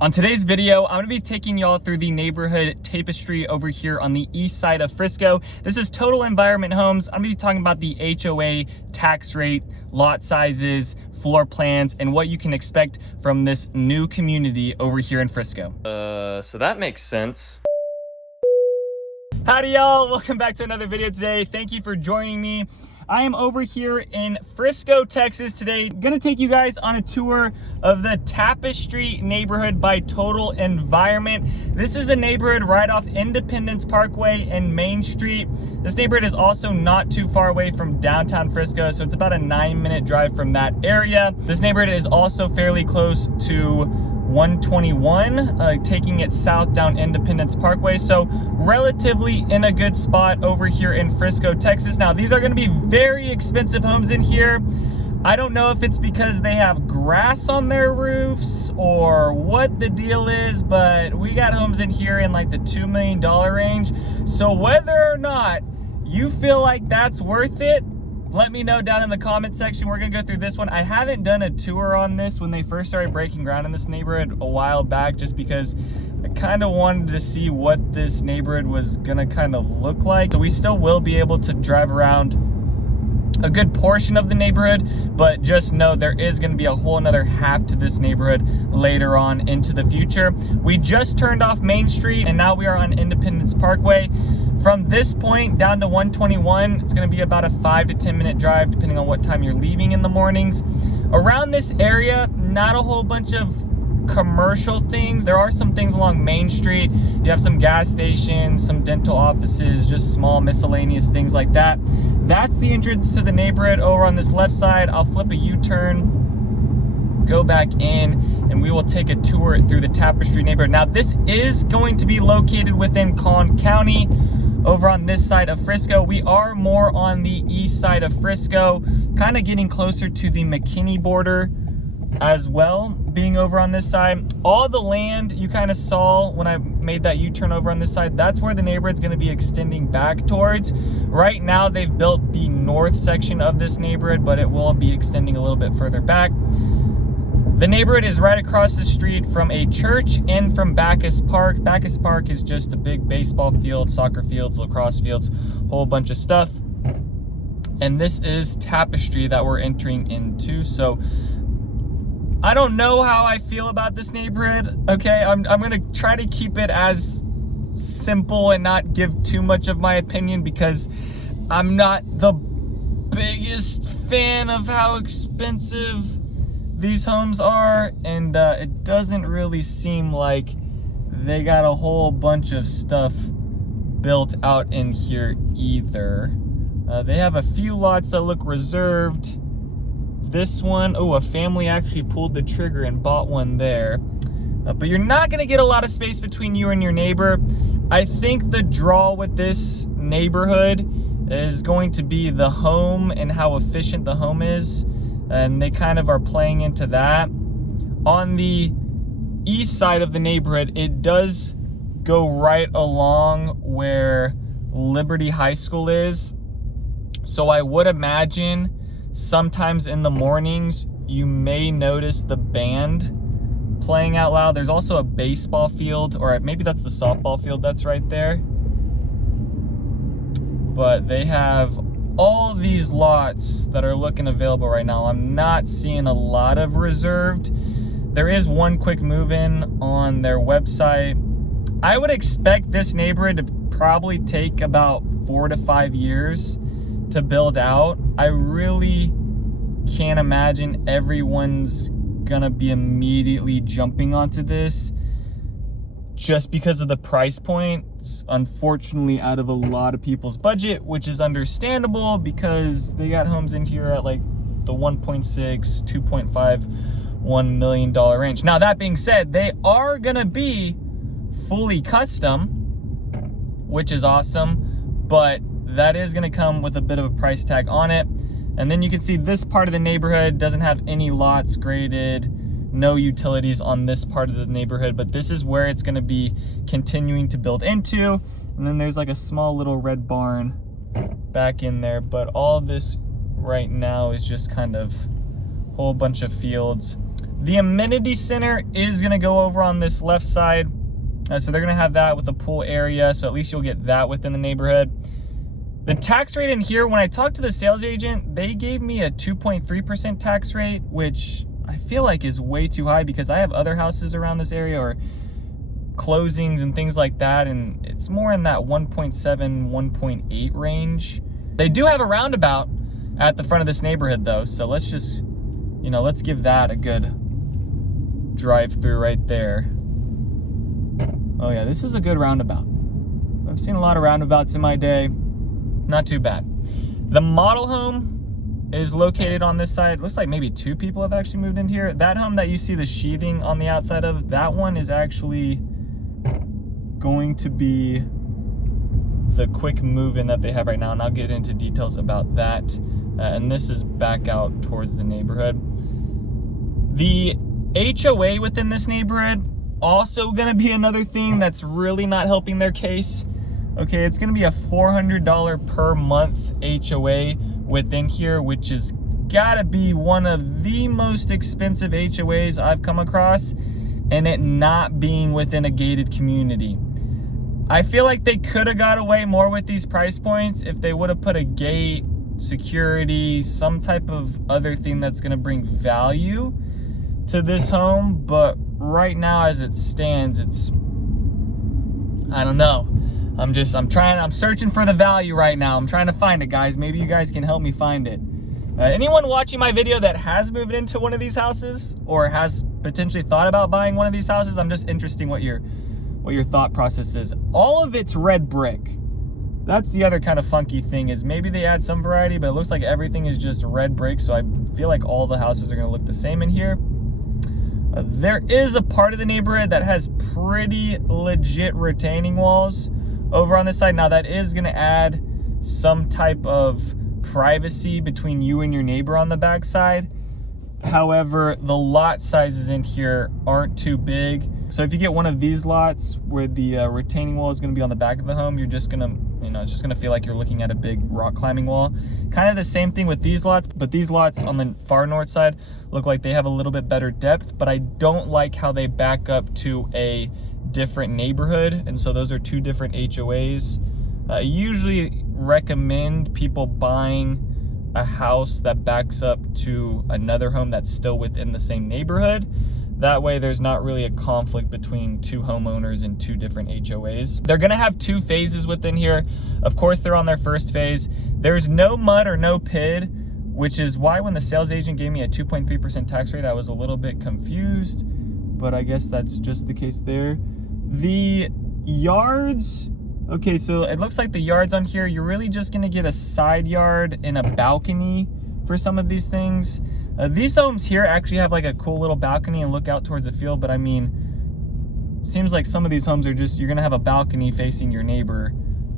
On today's video, I'm gonna be taking y'all through the neighborhood Tapestry over here on the east side of Frisco. This is Total Environment Homes. I'm gonna be talking about the HOA tax rate, lot sizes, floor plans, and what you can expect from this new community over here in Frisco. So that makes sense. Howdy y'all, welcome back to another video today. Thank you for joining me. I am over here in Frisco, Texas today. I'm gonna take you guys on a tour of the Tapestry neighborhood by Total Environment. This is a neighborhood right off Independence Parkway and Main Street. This neighborhood is also not too far away from downtown Frisco, so it's about a 9-minute drive from that area. This neighborhood is also fairly close to 121, taking it south down Independence Parkway. So relatively in a good spot over here in Frisco, Texas. Now, these are gonna be very expensive homes in here. I don't know if it's because they have grass on their roofs or what the deal is, but we got homes in here in like the $2 million range. So whether or not you feel like that's worth it, let me know down in the comment section. We're gonna go through this one. I haven't done a tour on this when they first started breaking ground in this neighborhood a while back, just because I kind of wanted to see what this neighborhood was gonna kind of look like. So we still will be able to drive around a good portion of the neighborhood, but just know there is going to be a whole another half to this neighborhood later on into the future. We just turned off Main Street and now we are on Independence Parkway. From this point down to 121, it's going to be about a 5 to 10 minute drive depending on what time you're leaving in the mornings. Around this area, not a whole bunch of commercial things. There are some things along Main Street. You have some gas stations, some dental offices, just small miscellaneous things like that. That's the entrance to the neighborhood over on this left side. I'll flip a U-turn, go back in, and we will take a tour through the Tapestry neighborhood. Now, this is going to be located within Collin County over on this side of Frisco. We are more on the east side of Frisco, kind of getting closer to the McKinney border as well, being over on this side. All the land you kind of saw when I made that U-turn over on this side, that's where the neighborhood's going to be extending back towards. Right now they've built the north section of this neighborhood, but it will be extending a little bit further back. The neighborhood is right across the street from a church and from Bacchus Park. Bacchus Park is just a big baseball field, soccer fields, lacrosse fields, whole bunch of stuff. And this is Tapestry that we're entering into. So I don't know how I feel about this neighborhood, okay? I'm gonna try to keep it as simple and not give too much of my opinion because I'm not the biggest fan of how expensive these homes are, and it doesn't really seem like they got a whole bunch of stuff built out in here either. They have a few lots that look reserved. This one, oh, a family actually pulled the trigger and bought one there. But you're not gonna get a lot of space between you and your neighbor. I think the draw with this neighborhood is going to be the home and how efficient the home is. And they kind of are playing into that. On the east side of the neighborhood, it does go right along where Liberty High School is. So I would imagine sometimes in the mornings, you may notice the band playing out loud. There's also a baseball field, or maybe that's the softball field that's right there. But they have all these lots that are looking available right now. I'm not seeing a lot of reserved. There is one quick move-in on their website. I would expect this neighborhood to probably take about 4 to 5 years to build out. I really can't imagine everyone's gonna be immediately jumping onto this just because of the price point. It's unfortunately out of a lot of people's budget, which is understandable because they got homes in here at like the 1.6, 2.5, $1 million range. Now, that being said, they are gonna be fully custom, which is awesome, but that is gonna come with a bit of a price tag on it. And then you can see this part of the neighborhood doesn't have any lots graded, no utilities on this part of the neighborhood, but this is where it's gonna be continuing to build into. And then there's like a small little red barn back in there, but all this right now is just kind of a whole bunch of fields. The amenity center is gonna go over on this left side. So they're gonna have that with a pool area, so at least you'll get that within the neighborhood. The tax rate in here, when I talked to the sales agent, they gave me a 2.3% tax rate, which I feel like is way too high because I have other houses around this area or closings and things like that, and it's more in that 1.7, 1.8 range. They do have a roundabout at the front of this neighborhood though, so let's just, you know, let's give that a good drive through right there. Oh yeah, this is a good roundabout. I've seen a lot of roundabouts in my day. Not too bad. The model home is located on this side. Looks like maybe 2 people have actually moved in here. That home that you see the sheathing on the outside of, that one is actually going to be the quick move-in that they have right now, and I'll get into details about that. And this is back out towards the neighborhood. The HOA within this neighborhood, also gonna be another thing that's really not helping their case. Okay, it's gonna be a $400 per month HOA within here, which is gotta be one of the most expensive HOAs I've come across, and it not being within a gated community. I feel like they could have got away more with these price points if they would have put a gate, security, some type of other thing that's gonna bring value to this home. But right now as it stands, it's, I don't know. I'm searching for the value right now. I'm trying to find it, guys. Maybe you guys can help me find it. Anyone watching my video that has moved into one of these houses or has potentially thought about buying one of these houses, I'm just interested in what your thought process is. All of it's red brick. That's the other kind of funky thing, is maybe they add some variety, but it looks like everything is just red brick, so I feel like all the houses are gonna look the same in here. There is a part of the neighborhood that has pretty legit retaining walls over on this side. Now that is gonna add some type of privacy between you and your neighbor on the back side. However, the lot sizes in here aren't too big. So if you get one of these lots where the retaining wall is gonna be on the back of the home, you're just gonna, you know, it's just gonna feel like you're looking at a big rock climbing wall. Kind of the same thing with these lots, but these lots on the far north side look like they have a little bit better depth, but I don't like how they back up to a different neighborhood, and so those are 2 different HOAs. I usually recommend people buying a house that backs up to another home that's still within the same neighborhood. That way there's not really a conflict between 2 homeowners and 2 different HOAs. They're gonna have 2 phases within here. Of course, they're on their first phase. There's no mud or no PID, which is why when the sales agent gave me a 2.3% tax rate, I was a little bit confused, but I guess that's just the case there. The yards, okay, so it looks like the yards on here, you're really just gonna get a side yard and a balcony for some of these things. These homes here actually have like a cool little balcony and look out towards the field, but I mean, seems like some of these homes are just, you're gonna have a balcony facing your neighbor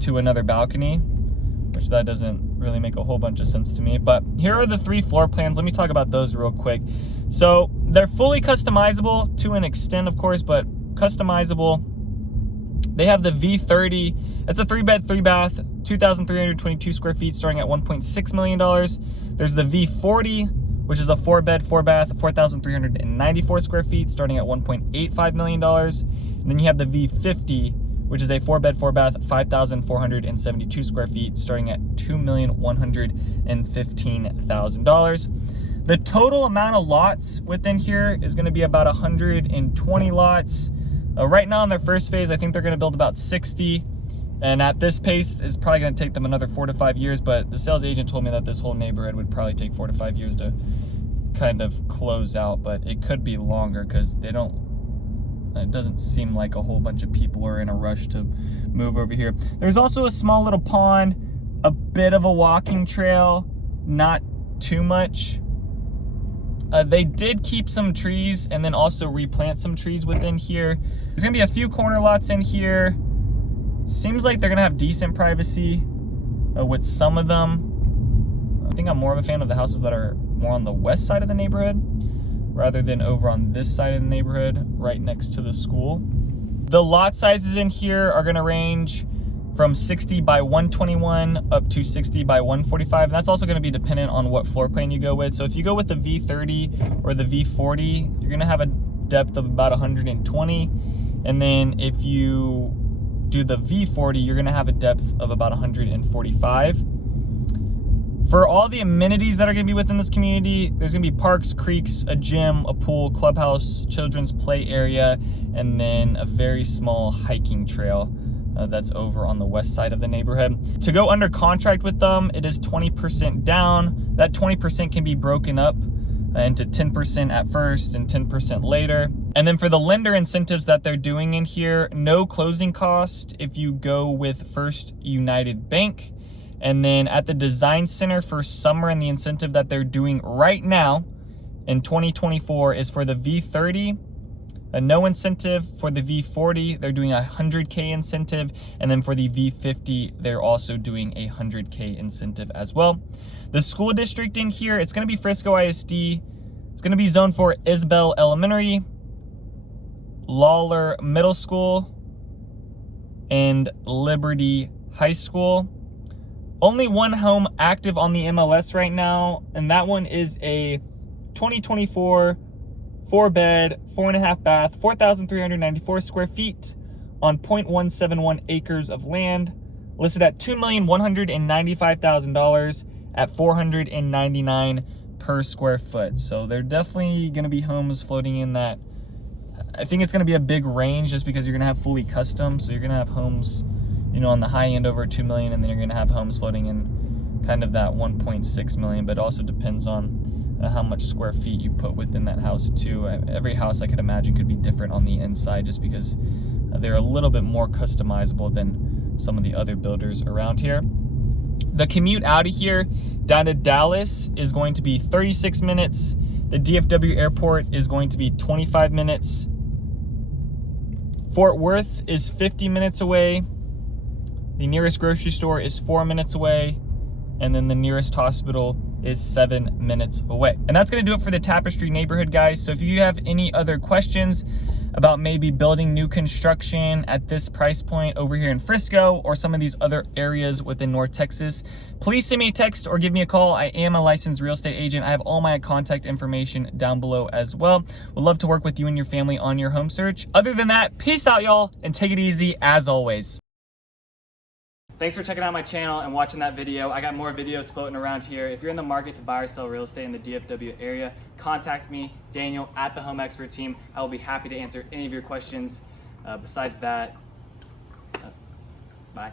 to another balcony, which that doesn't really make a whole bunch of sense to me. But here are the 3 floor plans. Let me talk about those real quick. So they're fully customizable to an extent, of course, but customizable. They have the V30. It's a 3-bed, 3-bath, 2,322 square feet, starting at $1.6 million. There's the V40, which is a 4-bed, 4-bath, 4,394 square feet, starting at $1.85 million. And then you have the V50, which is a 4-bed, 4-bath, 5,472 square feet, starting at $2,115,000. The total amount of lots within here is gonna be about 120 lots. Right now in their first phase, I think they're gonna build about 60. And at this pace, it's probably gonna take them another 4 to 5 years, but the sales agent told me that this whole neighborhood would probably take 4 to 5 years to kind of close out, but it could be longer because it doesn't seem like a whole bunch of people are in a rush to move over here. There's also a small little pond, a bit of a walking trail, not too much. They did keep some trees and then also replant some trees within here. There's gonna be a few corner lots in here. Seems like they're gonna have decent privacy with some of them. I think I'm more of a fan of the houses that are more on the west side of the neighborhood rather than over on this side of the neighborhood right next to the school. The lot sizes in here are gonna range from 60 by 121 up to 60 by 145. And that's also going to be dependent on what floor plan you go with. So if you go with the V30 or the V40, you're going to have a depth of about 120. And then if you do the V40, you're going to have a depth of about 145. For all the amenities that are going to be within this community, there's going to be parks, creeks, a gym, a pool, clubhouse, children's play area, and then a very small hiking trail that's over on the west side of the neighborhood. To go under contract with them, it is 20% down. That 20% can be broken up into 10% at first and 10% later. And then for the lender incentives that they're doing in here, no closing cost if you go with First United Bank. And then at the design center for summer, and the incentive that they're doing right now in 2024 is for the V30, a no incentive. For the V40, they're doing a 100K incentive. And then for the V50, they're also doing a 100K incentive as well. The school district in here, it's going to be Frisco ISD. It's going to be zoned for Isabel Elementary, Lawler Middle School, and Liberty High School. Only one home active on the MLS right now, and that one is a 2024 4-bed, 4.5 bath, 4,394 square feet on 0.171 acres of land, listed at $2,195,000 at $499 per square foot. So they're definitely going to be homes floating in that. I think it's going to be a big range just because you're going to have fully custom. So you're going to have homes, you know, on the high end over 2 million, and then you're going to have homes floating in kind of that 1.6 million, but it also depends on how much square feet you put within that house too. Every house I could imagine could be different on the inside just because they're a little bit more customizable than some of the other builders around here. The commute out of here down to Dallas is going to be 36 minutes. The DFW airport is going to be 25 minutes. Fort Worth is 50 minutes away. The nearest grocery store is 4 minutes away. And then the nearest hospital is 7 minutes away. And that's going to do it for the Tapestry neighborhood, guys. So if you have any other questions about maybe building new construction at this price point over here in Frisco or some of these other areas within North Texas, please send me a text or give me a call. I am a licensed real estate agent. I have all my contact information down below as well. Would love to work with you and your family on your home search. Other than that, peace out, y'all, and take it easy as always. Thanks for checking out my channel and watching that video. I got more videos floating around here. If you're in the market to buy or sell real estate in the DFW area, contact me, Daniel, at the Home Expert Team. I will be happy to answer any of your questions. Besides that, bye.